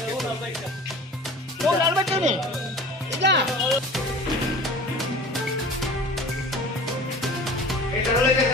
Oh, lalu macam ni? Iya. Taruh lagi.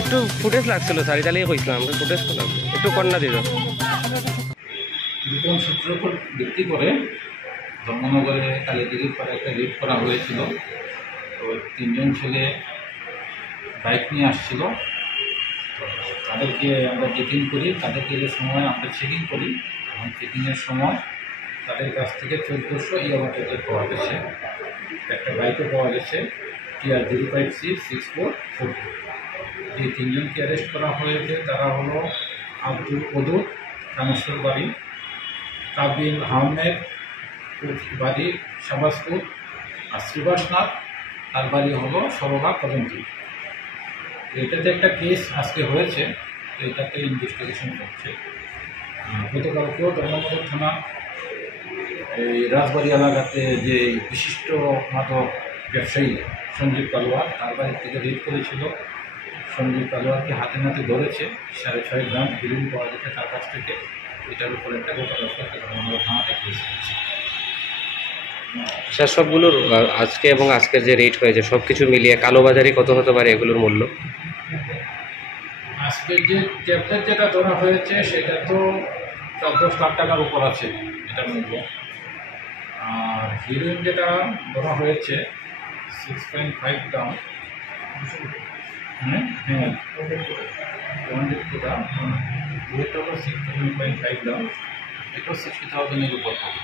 একটু footage লাগছিল সারি তাহলেই কইছিলাম আমরা ফুটেজ করলাম একটু কন্যা দিল গোপন সূত্রের উপর ভিত্তি করে ধর্মনগরে কালীদিঘির পাড়ে একটা রেড করা হয়েছিল। তো 3 জন ছেলে বাইক নিয়ে আসছিল। তো তাদেরকে আমরা চেকিং করি, তাদেরকে যে সময় আমরা চেকিং করি এবং চেকিংয়ের সময় তাদের কাছ থেকে 1400 ইয়াবা প্যাকেট পাওয়া গেছে। একটা বাইকও পাওয়া গেছে TR 05C6442। যে 3 জনকে অ্যারেস্ট করা হয়েছে তারা হলো আব্দুল কদুর কামেশ্বর বাড়ি, কাবিল আহমেদ বাড়ি শাহবাজপুর, আর শ্রীবাসনাথ তার বাড়ি হলো সরোহা কদমটি। এটাতে একটা কেস আজকে হয়েছে, এটাতে ইনভেস্টিগেশন করছে। গতকালকেও ধর্মনগর থানা এই রাজবাড়ি এলাকাতে যে বিশিষ্ট মাদক ব্যবসায়ী সঞ্জীব কালোয়ার তার বাড়ির থেকে রেড করেছিল। সঞ্জীব কালোয়ারকে হাতে নাতে ধরেছে, 6.5 গ্রাম হিরোইন পাওয়া গেছে তার কাছ থেকে। এটার উপর একটা গতকালকে একটা ধর্মনগর থানাতে কেস হয়েছে। স্যার সবগুলোর আজকে এবং আজকের যে রেট হয়েছে সব কিছু মিলিয়ে কালোবাজারি কত হতে পারে এগুলোর মূল্য? আজকে যে ট্যাবলেট যেটা ধরা হয়েছে সেটা তো 14 লাখ টাকার উপর আছে এটার মূল্য। আর হিরোইন যেটা ধরা হয়েছে 6.5 গ্রাম, হ্যাঁ 100 গ্রাম, ওয়েট হলো 6.5 গ্রাম, এটা 60,000-এর উপর হবে।